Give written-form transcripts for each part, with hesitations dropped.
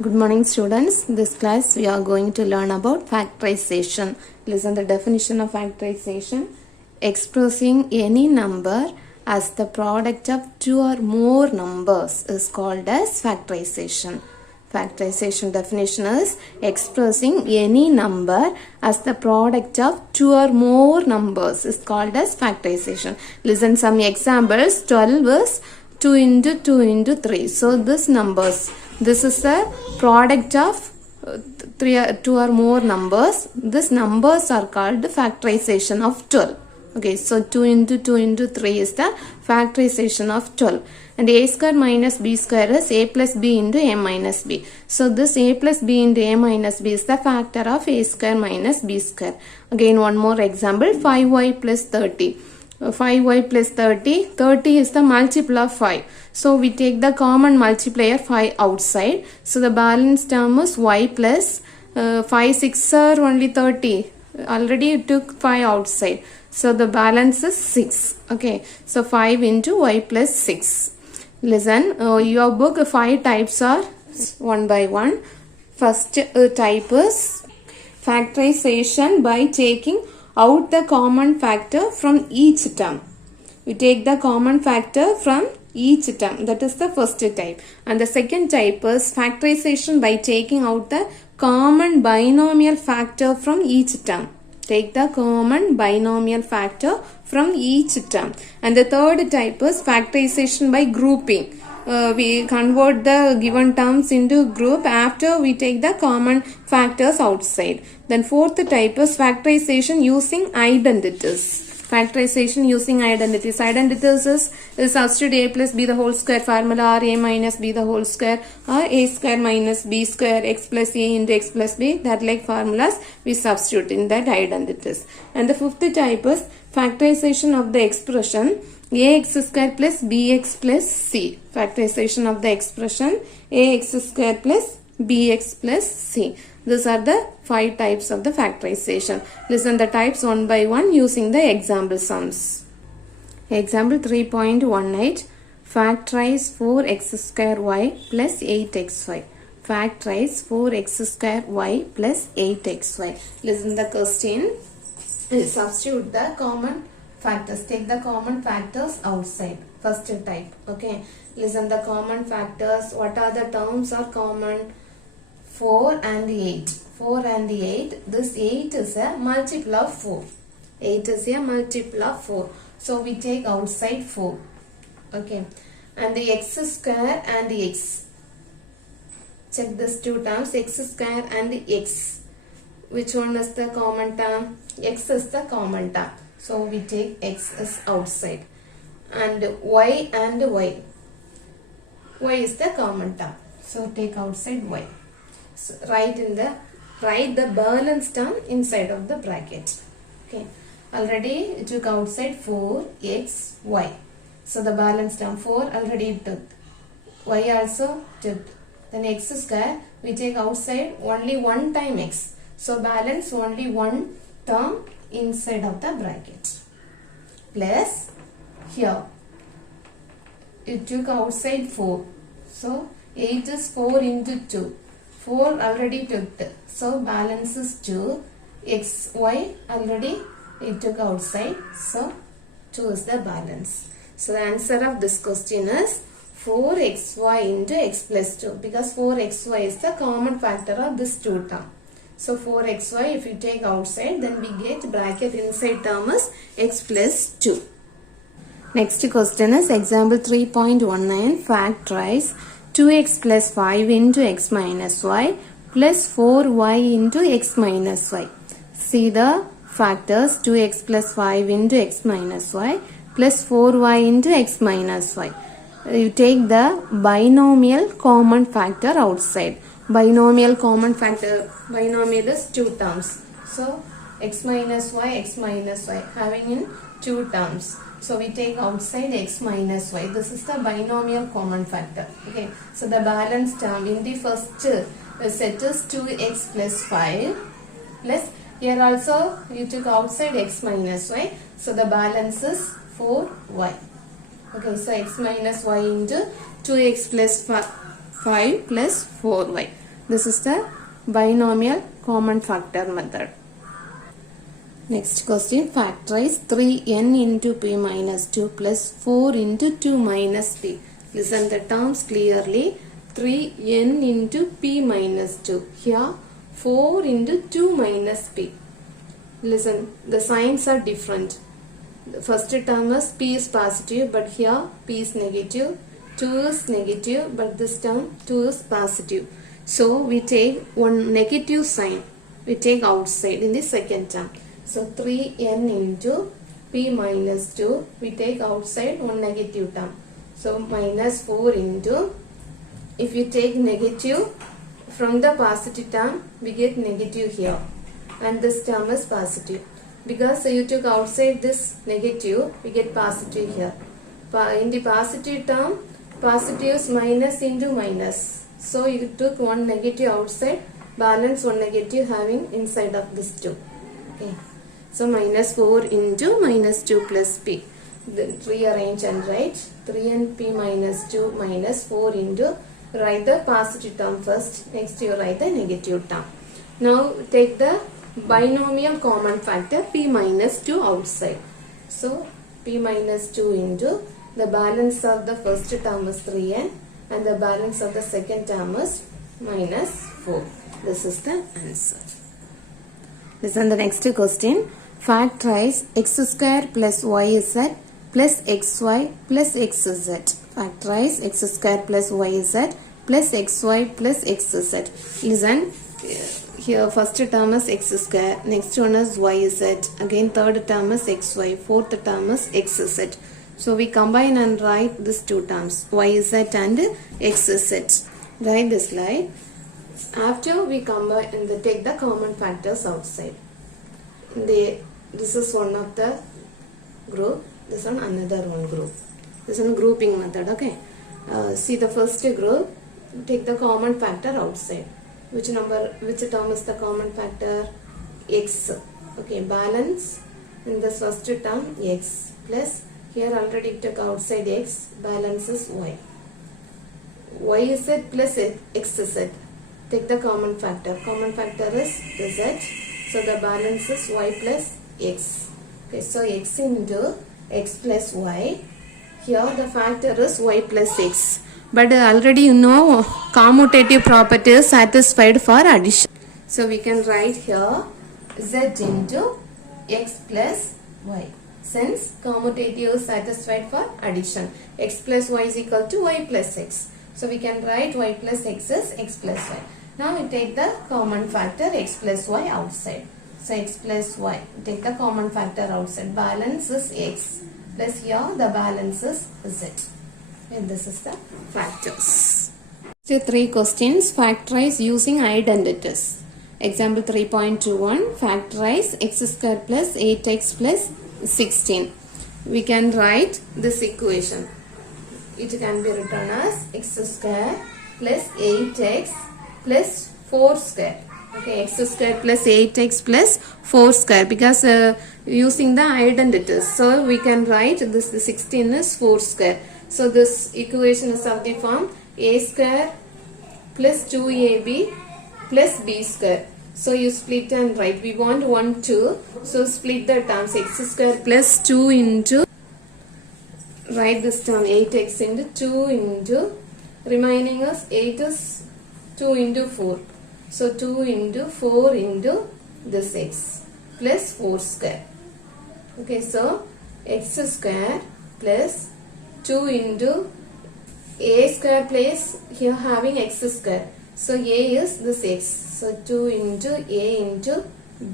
Good morning students. In this class we are going to learn about factorization. Listen the definition of factorization. Expressing any number as the product of two or more numbers is called as factorization. Factorization definition is expressing any number as the product of two or more numbers is called as factorization. Listen some examples. 12 is 2 into 2 into 3. So this is the product of two or more numbers. These numbers are called factorization of 12. Okay, so 2 into 2 into 3 is the factorization of 12. And a square minus b square is a plus b into a minus b. So this a plus b into a minus b is the factor of a square minus b square. Again one more example, 5y plus 30. 5y plus 30. 30 is the multiple of 5. So we take the common multiplier 5 outside. So the balance term is y plus 5 6 are only 30. Already you took 5 outside. So the balance is 6. Okay. So 5 into y plus 6. Listen, your book 5 types are one by one. First type is factorization by taking out the common factor from each term. We take the common factor from each term. That is the first type. And the second type is factorization by taking out the common binomial factor from each term. Take the common binomial factor from each term. And the third type is factorization by grouping. We convert the given terms into group after we take the common factors outside. Then fourth type is factorization using identities. Factorization using identities. Identities is substitute a plus b the whole square formula, or a minus b the whole square, or a square minus b square, x plus a into x plus b. That like formulas we substitute in that identities. And the fifth type is factorization of the expression ax square plus bx plus c. Factorization of the expression ax square plus bx plus c. These are the 5 types of the factorization. Listen the types one by one using the example sums. Example 3.18. Factorize 4x square y plus 8xy. Factorize 4x square y plus 8xy. Listen the question. Substitute the common factors. Take the common factors outside. First type. Okay. Listen the common factors. What are the terms are common? 4 and 8. 4 and 8. This 8 is a multiple of 4. 8 is a multiple of 4. So we take outside 4. Okay. And the x square and the x. Check these two terms. X square and the x. Which one is the common term? X is the common term. So we take x as outside. And y and y. Y is the common term. So take outside y. So write the balance term inside of the bracket. Okay. Already you took outside 4x y. So the balance term 4 already took. Y also took. Then x square we take outside only one time x. So balance only one term inside of the bracket. Plus here you took outside 4. So 8 is 4 into 2. 4 already took. So balance is 2. X, y already it took outside. So 2 is the balance. So the answer of this question is 4xy into x plus 2. Because 4xy is the common factor of this two term. So 4xy if you take outside, then we get bracket inside term is x plus 2. Next question is example 3.19. Factorize 2x plus 5 into x minus y plus 4y into x minus y. See the factors 2x plus 5 into x minus y plus 4y into x minus y. You take the binomial common factor outside. Binomial common factor, binomial is two terms. So x minus y having in two terms. So we take outside x minus y. This is the binomial common factor. Okay. So the balance term in the first set is 2x plus 5 plus here also you took outside x minus y. So the balance is 4y. Okay, so x minus y into 2x plus 5 plus 4y. This is the binomial common factor method. Next question, factorize 3n into p minus 2 plus 4 into 2 minus p. Listen the terms clearly. 3n into p minus 2. Here 4 into 2 minus p. Listen, the signs are different. The first term is p is positive, but here p is negative. 2 is negative, but this term 2 is positive. So we take one negative sign. We take outside in the second term. So 3n into p minus 2. We take outside one negative term. So minus 4 into, if you take negative from the positive term, we get negative here. And this term is positive. Because you took outside this negative, we get positive here. In the positive term, positive is minus into minus. So you took one negative outside, balance one negative having inside of this 2. Okay. So minus 4 into minus 2 plus p. Then rearrange and write 3n p minus 2 minus 4 into, write the positive term first, next you write the negative term. Now take the binomial common factor p minus 2 outside. So p minus 2 into, the balance of the first term is 3n and the balance of the second term is minus 4. This is the answer. Listen the next question. Factorize x square plus yz plus xy plus xz. Factorize x square plus yz plus xy plus xz. Listen, here first term is x square, next one is yz, again third term is xy, fourth term is xz. So we combine and write these two terms, yz and xz. Write this like. After we combine and take the common factors outside. This is one of the group, this one another one group. This is a grouping method, okay. See the first group, take the common factor outside. Which term is the common factor? X. Okay, balance in this first term x plus, here already took outside x, balance is y. yz plus xz. Take the common factor. Common factor is z. So the balance is y plus x. Okay, so x into x plus y. Here the factor is y plus x. But already you know commutative property is satisfied for addition. So we can write here z into x plus y. Since commutative is satisfied for addition. X plus y is equal to y plus x. So we can write y plus x is x plus y. Now we take the common factor x plus y outside. So x plus y. Take the common factor outside. Balance is x. Plus here the balance is z. And this is the factors. So 3 questions. Factorize using identities. Example 3.21. Factorize x square plus 8x plus 16. We can write this equation. It can be written as x square plus 8x plus 4 square. Okay, x square plus 8x plus 4 square, because using the identities. So we can write this, the 16 is 4 square. So this equation is of the form a square plus 2ab plus b square. So you split and write. We want 1, 2. So split the terms. X square plus 2 into, write this term 8x into 2 into, remaining is 8 is 2 into 4. So 2 into 4 into this x plus 4 square. Okay, so x square plus 2 into a square place, here having x square. So a is this x. So 2 into a into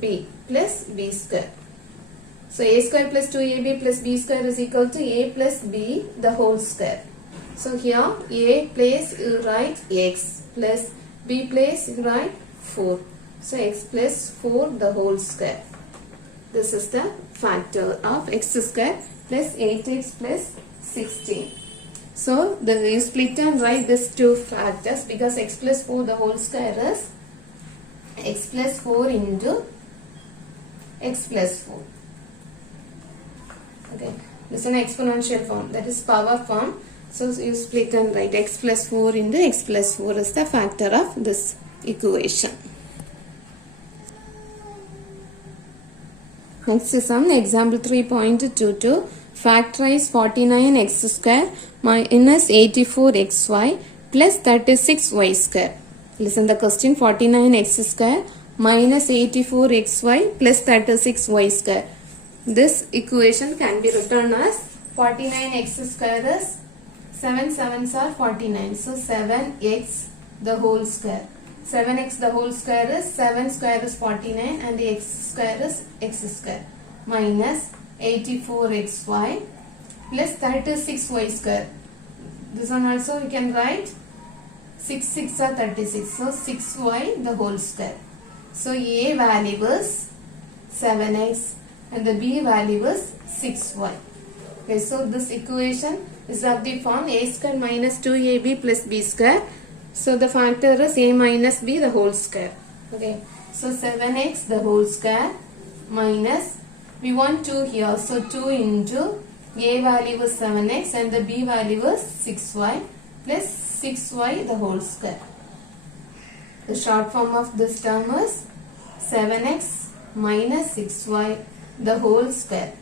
b plus b square. So a square plus 2ab plus b square is equal to a plus b the whole square. So here a place you write x plus b place you write 4. So x plus 4 the whole square. This is the factor of x square plus 8x plus 16. So you split and write these two factors, because x plus 4 the whole square is x plus 4 into x plus 4. Okay, this is an exponential form, that is power form. So you split and write x plus 4 into x plus 4 is the factor of this equation. Next is some example 3.22. Factorize 49x square minus 84xy plus 36y square. Listen the question. 49x square minus 84xy plus 36y square. This equation can be written as 49x square is 7 sevens are 49. So 7x the whole square. 7x the whole square is 7 square is 49 and the x square is x square minus 84xy plus 36y square. This one also we can write 6 6 are 36. So 6y the whole square. So a value is 7x and the b value is 6y. Okay, so this equation is of the form a square minus 2ab plus b square. So the factor is a minus b the whole square. Okay, so 7x the whole square minus, we want 2 here, so 2 into a value is 7x and the b value is 6y plus 6y the whole square. The short form of this term is 7x minus 6y the whole square.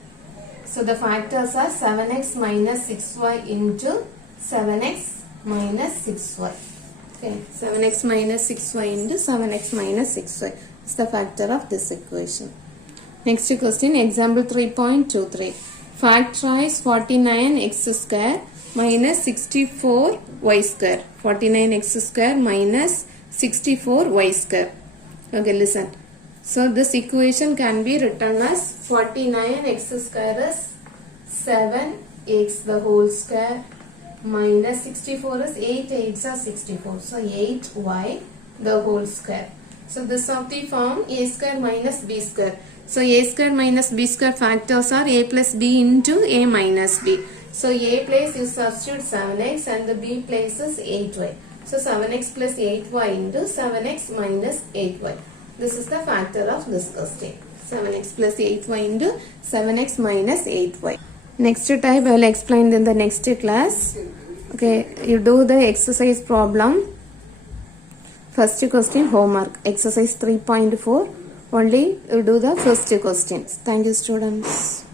So the factors are 7x minus 6y into 7x minus 6y. Okay, 7x minus 6y into 7x minus 6y is the factor of this equation. Next question, example 3.23. Factorize 49x square minus 64y square. 49x square minus 64y square. Okay, listen. So this equation can be written as 49x square is 7x the whole square minus 64 is 8 8s are 64. So 8y the whole square. So this of the form a square minus b square. So a square minus b square factors are a plus b into a minus b. So a place you substitute 7x and the b place is 8y. So 7x plus 8y into 7x minus 8y. This is the factor of this question. 7x plus 8y into 7x minus 8y. Next type I will explain in the next class. Okay, you do the exercise problem. First question homework. Exercise 3.4. Only you do the first questions. Thank you, students.